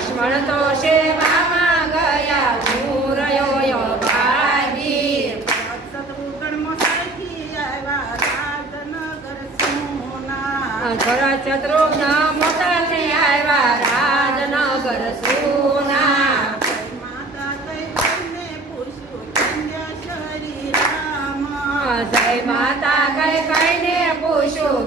લક્ષ્મણ તો સેવામાં ગયા ભૂરયો ભાગી ઘર શત્રુઘ્ન મોટા છે આવ્યા રાજનગર સુના જય માતા કઈ કઈને પૂછું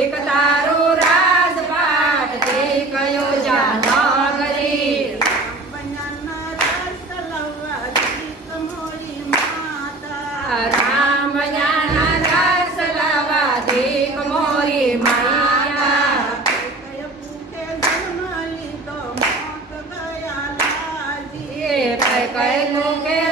કહેલું કે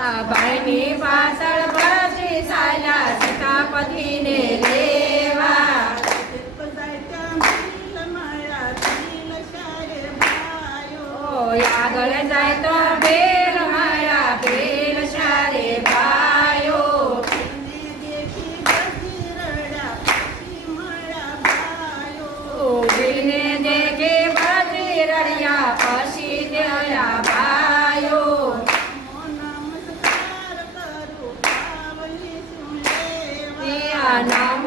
ભાઈની પાછળ ભરતજી સાલા સીતાપતિને લેવા. આગળ જાય તો બે น้อง